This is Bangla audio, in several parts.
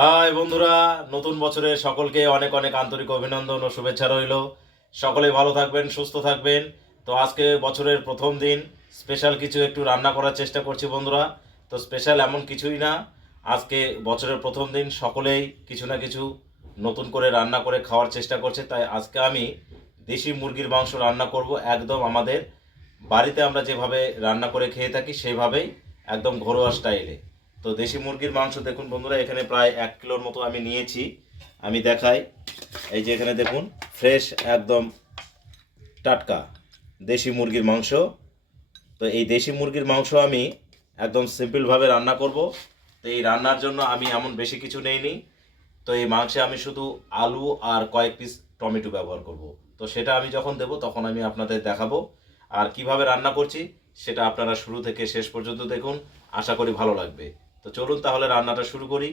হাই বন্ধুরা, নতুন বছরে সকলকে অনেক অনেক আন্তরিক অভিনন্দন ও শুভেচ্ছা রইল। সকলে ভালো থাকবেন, সুস্থ থাকবেন। তো আজকে বছরের প্রথম দিন স্পেশাল কিছু একটু রান্না করার চেষ্টা করছি বন্ধুরা। তো স্পেশাল এমন কিছুই না, আজকে বছরের প্রথম দিন, সকলেই কিছু না কিছু নতুন করে রান্না করে খাওয়ার চেষ্টা করছে। তাই আজকে আমি দেশি মুরগির মাংস রান্না করব একদম আমাদের বাড়িতে আমরা যেভাবে রান্না করে খেয়ে থাকি, সেইভাবেই একদম ঘরোয়া স্টাইলে তো দেশি মুরগির মাংস দেখুন বন্ধুরা, এখানে প্রায় এক কিলোর মতো আমি নিয়েছি। আমি দেখাই। এই যে এখানে দেখুন, ফ্রেশ একদম টাটকা দেশি মুরগির মাংস। তো এই দেশি মুরগির মাংস আমি একদম সিম্পলভাবে রান্না করব। তো এই রান্নার জন্য আমি এমন বেশি কিছু নেইনি। তো এই মাংসে আমি শুধু আলু আর কয়েক পিস টমেটো ব্যবহার করব। তো সেটা আমি যখন দেব, তখন আমি আপনাদের দেখাবো। আর কীভাবে রান্না করছি, সেটা আপনারা শুরু থেকে শেষ পর্যন্ত দেখুন। আশা করি ভালো লাগবে। তো চলুন তাহলে রান্নাটা শুরু করি।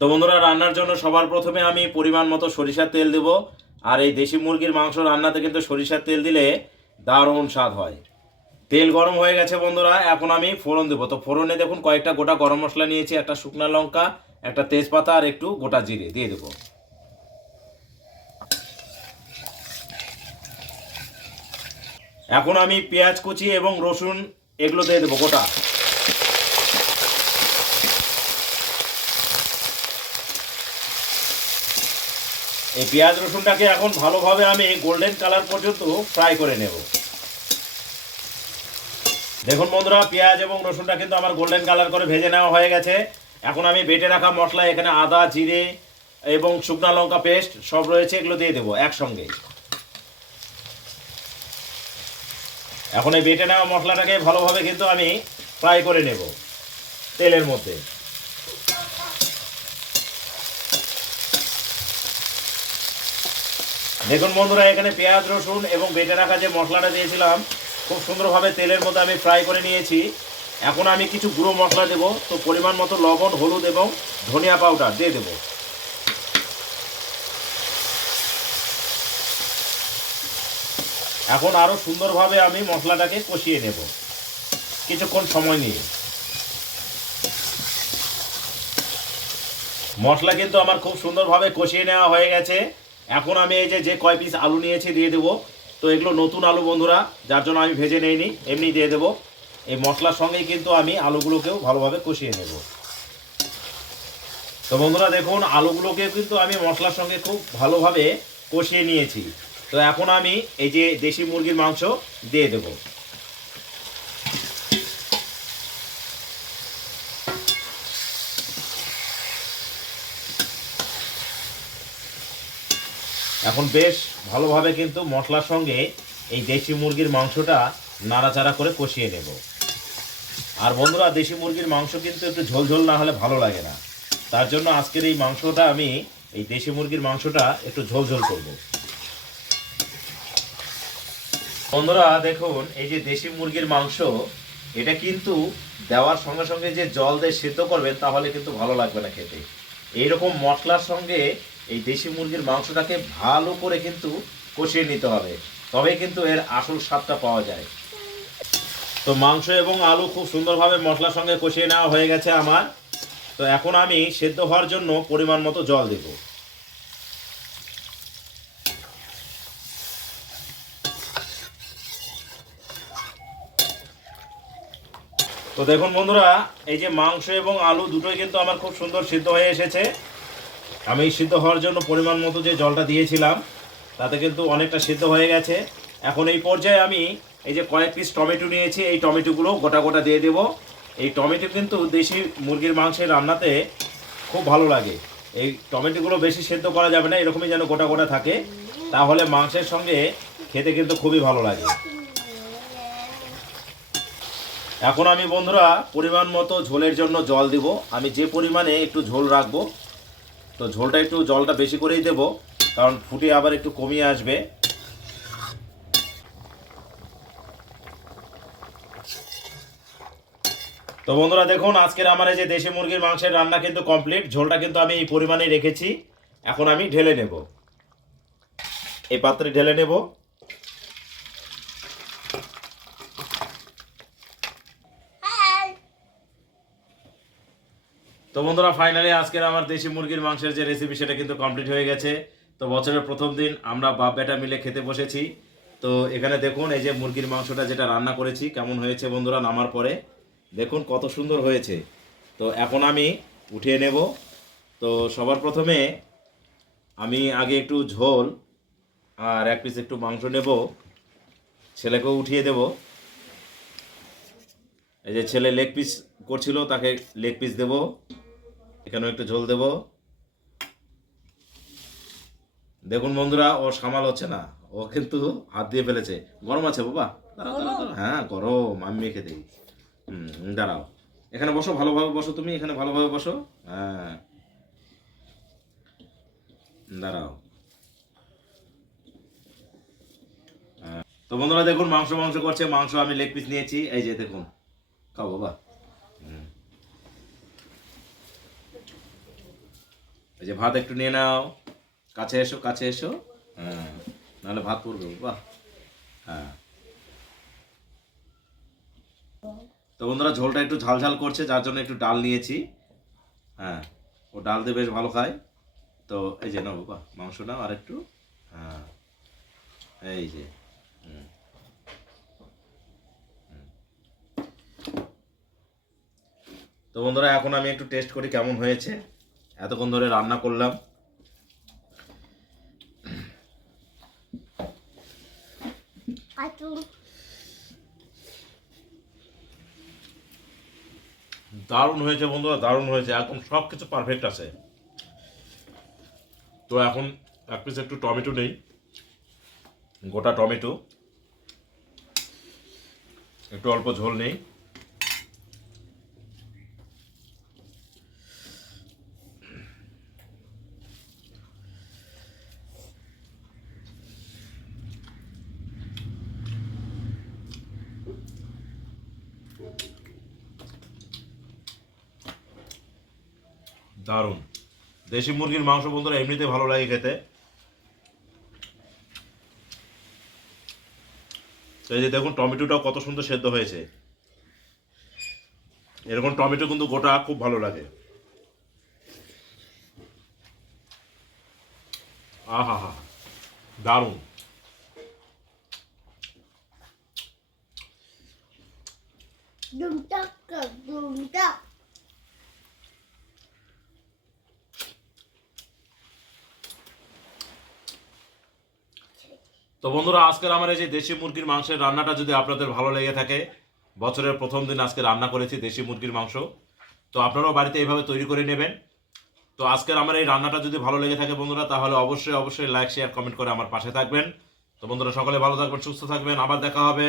তো বন্ধুরা, রান্নার জন্য সবার প্রথমে আমি পরিমাণ মতো সরিষার তেল দেব। আর এই দেশি মুরগির মাংস রান্নাতে কিন্তু সরিষার তেল দিলে দারুণ স্বাদ হয়। তেল গরম হয়ে গেছে বন্ধুরা, এখন আমি ফোড়ন দেবো। তো ফোড়নে দেখুন, কয়েকটা গোটা গরম মশলা নিয়েছি, একটা শুকনা লঙ্কা, একটা তেজপাতা, আর একটু গোটা জিরে দিয়ে দেবো। এখন আমি পেঁয়াজ কুচি এবং রসুন এগুলো দিয়ে দেবো গোটা। এই পেঁয়াজ রসুনটাকে এখন ভালোভাবে আমি গোল্ডেন কালার পর্যন্ত ফ্রাই করে নেব। দেখুন বন্ধুরা, পেঁয়াজ এবং রসুনটা কিন্তু আমার গোল্ডেন কালার করে ভেজে নেওয়া হয়ে গেছে। এখন আমি বেটে রাখা মশলা, এখানে আদা, জিরে এবং শুকনো লঙ্কা পেস্ট সব রয়েছে, এগুলো দিয়ে দেবো একসঙ্গে। এখন এই বেটে নেওয়া মশলাটাকে ভালোভাবে কিন্তু আমি ফ্রাই করে নেব তেলের মধ্যে। দেখুন বন্ধুরা, এখানে পেঁয়াজ, রসুন এবং বেটে রাখা যে মশলাটা দিয়েছিলাম, খুব সুন্দরভাবে তেলের মধ্যে আমি ফ্রাই করে নিয়েছি। এখন আমি কিছু গুঁড়ো মশলা দেবো, তো পরিমাণ মতো লবণ, হলুদ এবং ধনিয়া পাউডার দিয়ে দেবো। এখন আরও সুন্দরভাবে আমি মশলাটাকে কষিয়ে নেব, কিছুক্ষণ সময় নিয়ে। মশলা কিন্তু আমার খুব সুন্দরভাবে কষিয়ে নেওয়া হয়ে গেছে। এখন আমি এই যে যে কয় পিস আলু নিয়েছি দিয়ে দেবো। তো এগুলো নতুন আলু বন্ধুরা, যার জন্য আমি ভেজে নেইনি, এমনি দিয়ে দেবো। এই মশলার সঙ্গেই কিন্তু আমি আলুগুলোকেও ভালোভাবে কষিয়ে নেব। তো বন্ধুরা, দেখুন আলুগুলোকে কিন্তু আমি মশলার সঙ্গে খুব ভালোভাবে কষিয়ে নিয়েছি। তো এখন আমি এই যে দেশি মুরগির মাংস দিয়ে দেবো। এখন বেশ ভালোভাবে কিন্তু মশলার সঙ্গে এই দেশি মুরগির মাংসটা নাড়াচাড়া করে কষিয়ে নেব। আর বন্ধুরা, দেশি মুরগির মাংস কিন্তু একটু ঝোলঝোল না হলে ভালো লাগে না। তার জন্য আজকের এই মাংসটা আমি, এই দেশি মুরগির মাংসটা একটু ঝোলঝোল করব। বন্ধুরা, দেখুন, এই যে দেশি মুরগির মাংস, এটা কিন্তু দেওয়ার সঙ্গে সঙ্গে যে জল দিয়ে সিদ্ধ করবেন, তাহলে কিন্তু ভালো লাগবে না খেতে। এইরকম মশলার সঙ্গে এই দেশি মুরগির মাংসটাকে ভালো করে কিন্তু কষিয়ে নিতে হবে। তবে কিন্তু এর আসল স্বাদটা পাওয়া যায়। তো মাংস এবং আলু খুব সুন্দরভাবে মশলার সঙ্গে কষিয়ে নেওয়া হয়ে গেছে আমার। তো এখন আমি সেদ্ধ হওয়ার জন্য পরিমাণ মতো জল দেব। তো দেখুন বন্ধুরা, এই যে মাংস এবং আলু দুটোই কিন্তু আমার খুব সুন্দর সিদ্ধ হয়ে এসেছে। আমি সিদ্ধ হওয়ার জন্য পরিমাণ মতো যে জলটা দিয়েছিলাম, তাতে কিন্তু অনেকটা সিদ্ধ হয়ে গেছে। এখন এই পর্যায়ে আমি এই যে কয়েক পিস টমেটো নিয়েছি, এই টমেটোগুলো গোটা গোটা দিয়ে দেব। এই টমেটো কিন্তু দেশি মুরগির মাংসের রান্নাতে খুব ভালো লাগে। এই টমেটোগুলো বেশি সেদ্ধ করা যাবে না, এরকমই যেন গোটা গোটা থাকে। তাহলে মাংসের সঙ্গে খেতে কিন্তু খুবই ভালো লাগে। এখন আমি বন্ধুরা পরিমাণ মতো ঝোলের জন্য জল দিব। আমি যে পরিমাণে একটু ঝোল রাখব তো ঝোলটা একটু জলটা বেশি করেই দেব, কারণ ফুটে আবার একটু কমিয়ে আসবে। তো বন্ধুরা দেখুন, আজকের আমার এই যে দেশি মুরগির মাংসের রান্না কিন্তু কমপ্লিট ঝোলটা কিন্তু আমি এই পরিমাণে রেখেছি। এখন আমি ঢেলে নেব। এই পাত্রে ঢেলে নেব। তো বন্ধুরা ফাইনালি আজকের আমার দেশি মুরগির মাংসের যে রেসিপি সেটা কিন্তু কমপ্লিট হয়ে গেছে। তো বছরের প্রথম দিন আমরা বাপ বেটা মিলে খেতে বসেছি। তো এখানে দেখুন, এই যে মুরগির মাংসটা যেটা রান্না করেছি, কেমন হয়েছে বন্ধুরা নামার পরে। দেখুন কত সুন্দর হয়েছে। তো এখন আমি উঠিয়ে নেব। তো সবার প্রথমে আমি আগে একটু ঝোল আর এক পিস একটু মাংস নেব। ছেলেকেও উঠিয়ে দেব। এই যে ছেলে লেগ পিস করছিল, তাকে লেগ পিস দেব। এখানেও একটু ঝোল দেব। দেখুন বন্ধুরা ও সামাল হচ্ছে না ও কিন্তু হাত দিয়ে ফেলেছে। গরম আছে বাবা। হ্যাঁ গরম আমি মেখে দিই। হুম দাঁড়াও। এখানে বসো ভালোভাবে বসো তুমি এখানে ভালোভাবে বসো। হ্যাঁ। দাঁড়াও। হ্যাঁ। তো বন্ধুরা দেখুন মাংস মাংস করছে মাংস আমি লেগ পিস নিয়েছি। এই যে দেখুন খাও বাবা। এই যে ভাত একটু নিয়ে নাও। কাছে এসো কাছে এসো। হ্যাঁ নাহলে ভাত পড়বে বাবা হ্যাঁ। তো বন্ধুরা, ঝোলটা একটু ঝাল ঝাল করছে, যার জন্য একটু ডাল নিয়েছি। হ্যাঁ ও ডাল দিয়ে বেশ ভালো খায়। তো এই যে নাও বাবা মাংস নাও আর একটু হ্যাঁ এই যে। তো বন্ধুরা, এখন আমি একটু টেস্ট করি কেমন হয়েছে। এতক্ষণ ধরে রান্না করলাম। দারুণ হয়েছে বন্ধুরা দারুণ হয়েছে। একদম সব কিছু পারফেক্ট আছে। তো এখন এক পিস একটু টমেটো নেই। গোটা টমেটো। একটু অল্প ঝোল নেই। দারুণ। দেশি মুরগির মাংস বন্ধুরা এমনিতে ভালো লাগে খেতে। এই যে দেখুন, টমেটোটাও কত সুন্দর সেদ্ধ হয়েছে। এরকম টমেটো কিন্তু গোটা খুব ভালো লাগে। আহা হা, দারুণ। দুমটা দুমটা তো বন্ধুরা, আজকের আমার এই যে দেশি মুরগির মাংসের রান্নাটা যদি আপনাদের ভালো লেগে থাকে, বছরের প্রথম দিন আজকে রান্না করেছি দেশি মুরগির মাংস। তো আপনারাও বাড়িতে এইভাবে তৈরি করে নেবেন। তো আজকের আমার এই রান্নাটা যদি ভালো লেগে থাকে বন্ধুরা, তাহলে অবশ্যই অবশ্যই লাইক শেয়ার কমেন্ট করে আমার পাশে থাকবেন। তো বন্ধুরা, সকলে ভালো থাকবেন, সুস্থ থাকবেন। আবার দেখা হবে।